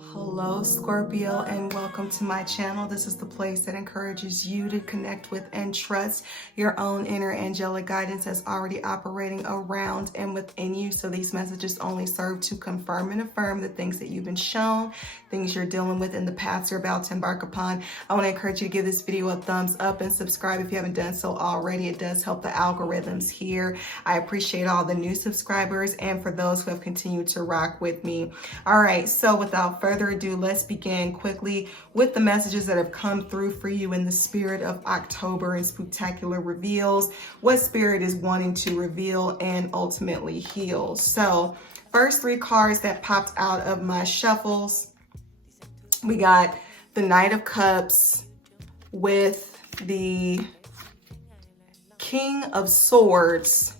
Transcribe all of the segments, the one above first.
Hello, Scorpio, and welcome to my channel. This is the place that encourages you to connect with and trust your own inner angelic guidance that's already operating around and within you. So these messages only serve to confirm and affirm the things that you've been shown, things you're dealing with, and the paths you're about to embark upon. I want to encourage you to give this video a thumbs up and subscribe if you haven't done so already. It does help the algorithms here. I appreciate all the new subscribers and for those who have continued to rock with me. All right, so without further ado, let's begin quickly with the messages that have come through for you in the spirit of October and spectacular reveals, what spirit is wanting to reveal and ultimately heal. So first three cards that popped out of my shuffles, we got the Knight of Cups with the King of Swords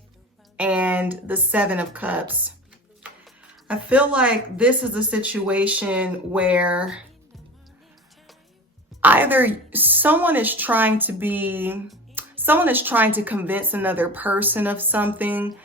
and the Seven of Cups. I feel like this is a situation where either someone is trying to convince another person of something,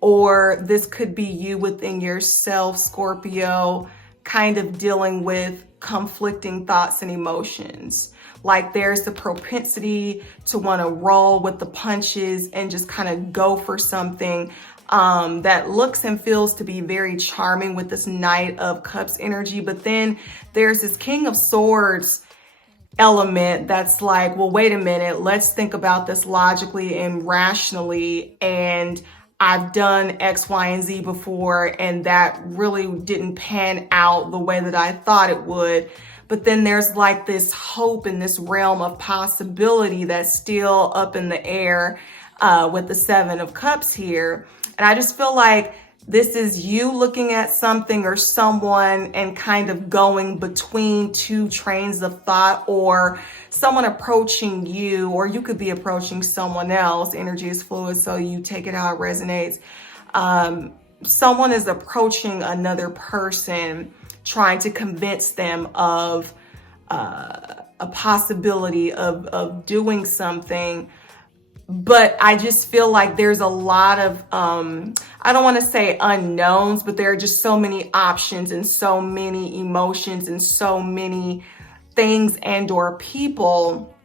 or this could be you within yourself, Scorpio, kind of dealing with conflicting thoughts and emotions. Like there's the propensity to want to roll with the punches and just kind of go for something that looks and feels to be very charming with this Knight of Cups energy. But then there's this King of Swords element that's like, well, wait a minute, let's think about this logically and rationally. And I've done X, Y, and Z before, and that really didn't pan out the way that I thought it would. But then there's like this hope in this realm of possibility that's still up in the air with the Seven of Cups here. And I just feel like this is you looking at something or someone and kind of going between two trains of thought, or someone approaching you, or you could be approaching someone else. Energy is fluid, so you take it how it resonates. Someone is approaching another person, trying to convince them of a possibility of doing something. But I just feel like there's a lot of, I don't want to say unknowns, but there are just so many options and so many emotions and so many things and or people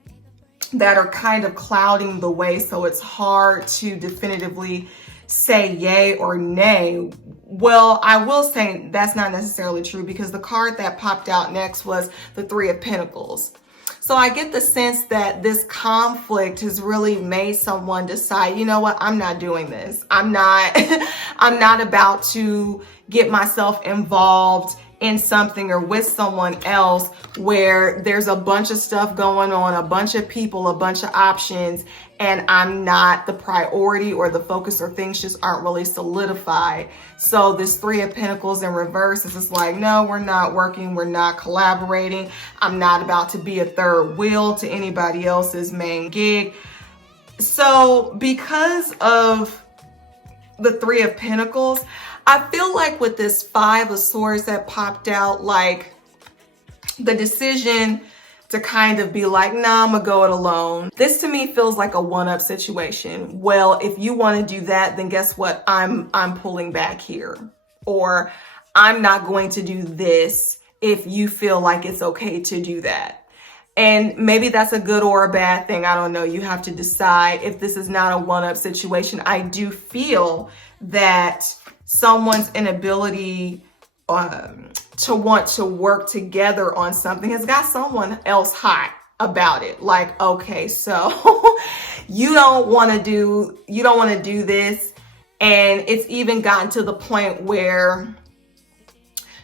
that are kind of clouding the way. So it's hard to definitively say yay or nay. Well, I will say that's not necessarily true, because the card that popped out next was the Three of Pentacles. So I get the sense that this conflict has really made someone decide, you know what, I'm not doing this. I'm not about to get myself involved in something or with someone else where there's a bunch of stuff going on, a bunch of people, a bunch of options, and I'm not the priority or the focus, or things just aren't really solidified. So this Three of Pentacles in reverse is just like, no, we're not working. We're not collaborating. I'm not about to be a third wheel to anybody else's main gig. So because of the Three of Pentacles, I feel like with this Five of Swords that popped out, like the decision to kind of be like, nah, I'm gonna go it alone. This to me feels like a one-up situation. Well, if you want to do that, then guess what? I'm pulling back here. Or I'm not going to do this if you feel like it's okay to do that. And maybe that's a good or a bad thing. I don't know. You have to decide if this is not a one-up situation. I do feel that someone's inability to want to work together on something has got someone else hot about it. Like, okay, so you don't want to do this. And it's even gotten to the point where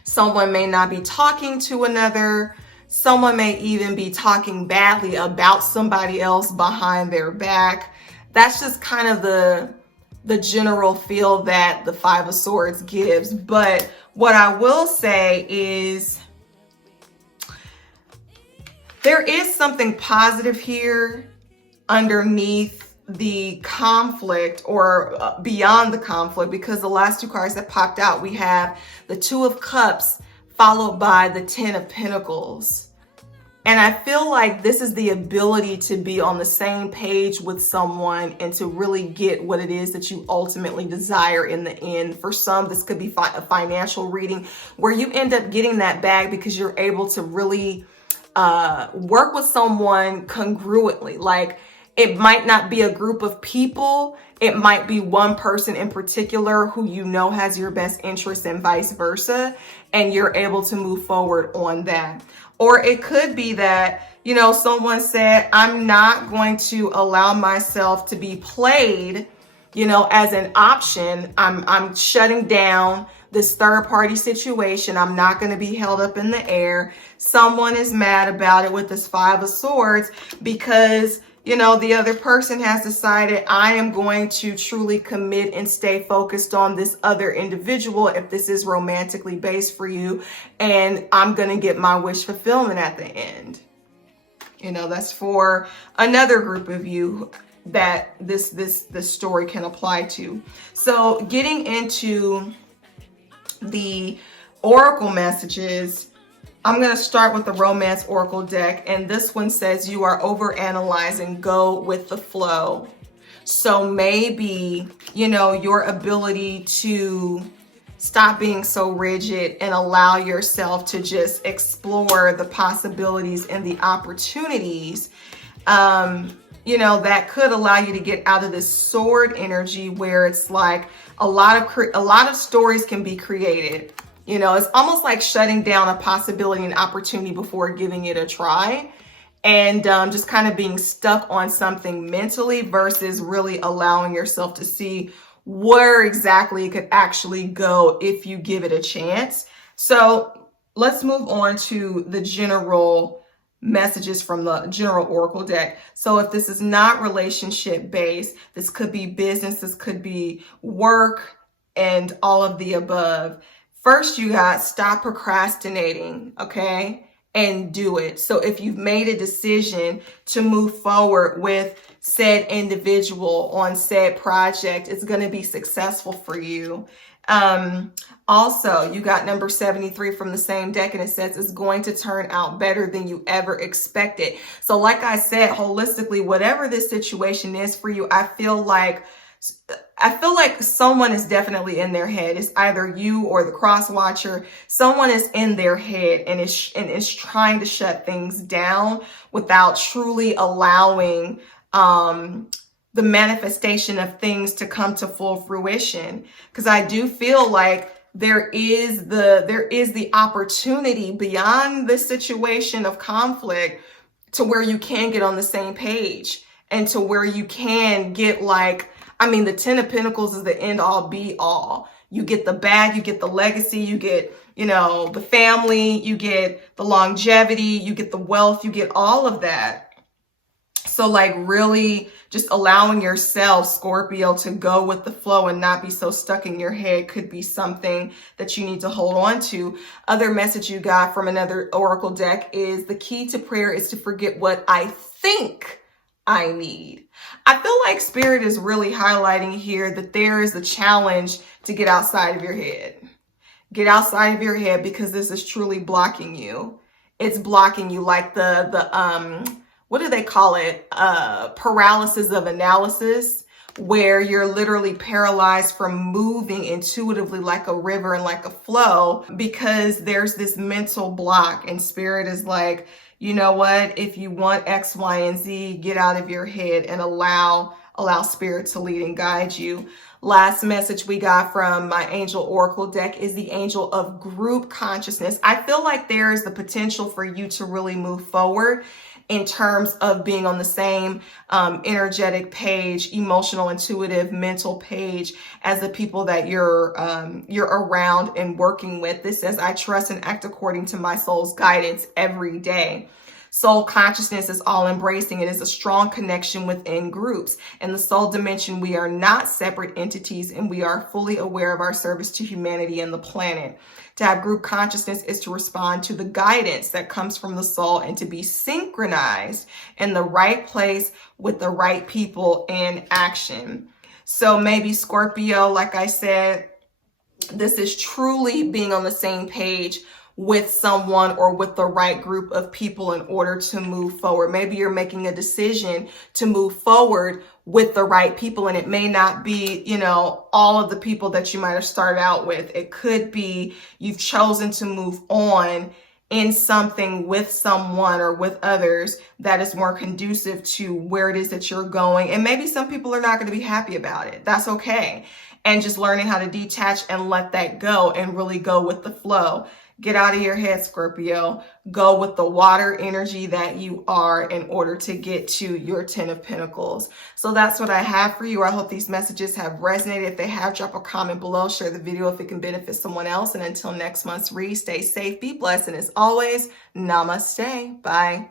someone may not be talking to another. Someone may even be talking badly about somebody else behind their back. That's just kind of the general feel that the Five of Swords gives. But what I will say is there is something positive here underneath the conflict, or beyond the conflict, because the last two cards that popped out, we have the Two of Cups followed by the Ten of Pentacles. And I feel like this is the ability to be on the same page with someone and to really get what it is that you ultimately desire in the end. For some, this could be a financial reading where you end up getting that bag because you're able to really work with someone congruently. Like, it might not be a group of people. It might be one person in particular who you know has your best interest and vice versa. And you're able to move forward on that. Or it could be that, you know, someone said, I'm not going to allow myself to be played, you know, as an option. I'm shutting down this third party situation. I'm not going to be held up in the air. Someone is mad about it with this Five of Swords because, you know, the other person has decided, I am going to truly commit and stay focused on this other individual if this is romantically based for you, and I'm going to get my wish fulfillment at the end. You know, that's for another group of you that this story can apply to. So getting into the oracle messages, I'm going to start with the Romance Oracle deck, and this one says you are overanalyzing, go with the flow. So maybe, you know, your ability to stop being so rigid and allow yourself to just explore the possibilities and the opportunities, you know, that could allow you to get out of this sword energy where it's like a lot of stories can be created. You know, it's almost like shutting down a possibility and opportunity before giving it a try, and just kind of being stuck on something mentally versus really allowing yourself to see where exactly it could actually go if you give it a chance. So let's move on to the general messages from the general oracle deck. So if this is not relationship based, this could be business, this could be work, and all of the above. First, you got stop procrastinating, okay, and do it. So if you've made a decision to move forward with said individual on said project, it's going to be successful for you. Also, you got number 73 from the same deck, and it says it's going to turn out better than you ever expected. So like I said, holistically, whatever this situation is for you, I feel like someone is definitely in their head. It's either you or the cross watcher. Someone is in their head and is trying to shut things down without truly allowing the manifestation of things to come to full fruition. Because I do feel like there is the opportunity beyond the situation of conflict to where you can get on the same page and to where you can get, like, I mean, the 10 of Pentacles is the end all be all. You get the bag, you get the legacy, you get, you know, the family, you get the longevity, you get the wealth, you get all of that. So like really just allowing yourself, Scorpio, to go with the flow and not be so stuck in your head could be something that you need to hold on to. Other message you got from another oracle deck is the key to prayer is to forget what I think I need. I feel like Spirit is really highlighting here that there is a challenge to get outside of your head. Get outside of your head because this is truly blocking you. It's blocking you, like the what do they call it? Paralysis of analysis, where you're literally paralyzed from moving intuitively like a river and like a flow because there's this mental block. And Spirit is like, you know what? If you want X, Y, and Z, get out of your head and allow Spirit to lead and guide you. Last message we got from my Angel Oracle deck is the Angel of Group Consciousness. I feel like there is the potential for you to really move forward in terms of being on the same energetic page, emotional, intuitive, mental page as the people that you're around and working with. This says, I trust and act according to my soul's guidance every day. Soul consciousness is all embracing. It is a strong connection within groups. In the soul dimension, we are not separate entities, and we are fully aware of our service to humanity and the planet. To have group consciousness is to respond to the guidance that comes from the soul and to be synchronized in the right place with the right people in action. So maybe Scorpio, like I said, this is truly being on the same page with someone or with the right group of people in order to move forward. Maybe you're making a decision to move forward with the right people, and it may not be, all of the people that you might have started out with. It could be you've chosen to move on in something with someone or with others that is more conducive to where it is that you're going. And maybe some people are not going to be happy about it. That's okay. And just learning how to detach and let that go and really go with the flow. Get out of your head, Scorpio. Go with the water energy that you are in order to get to your 10 of Pentacles. So that's what I have for you. I hope these messages have resonated. If they have, drop a comment below. Share the video if it can benefit someone else. And until next month's read, stay safe, be blessed, and as always, namaste. Bye.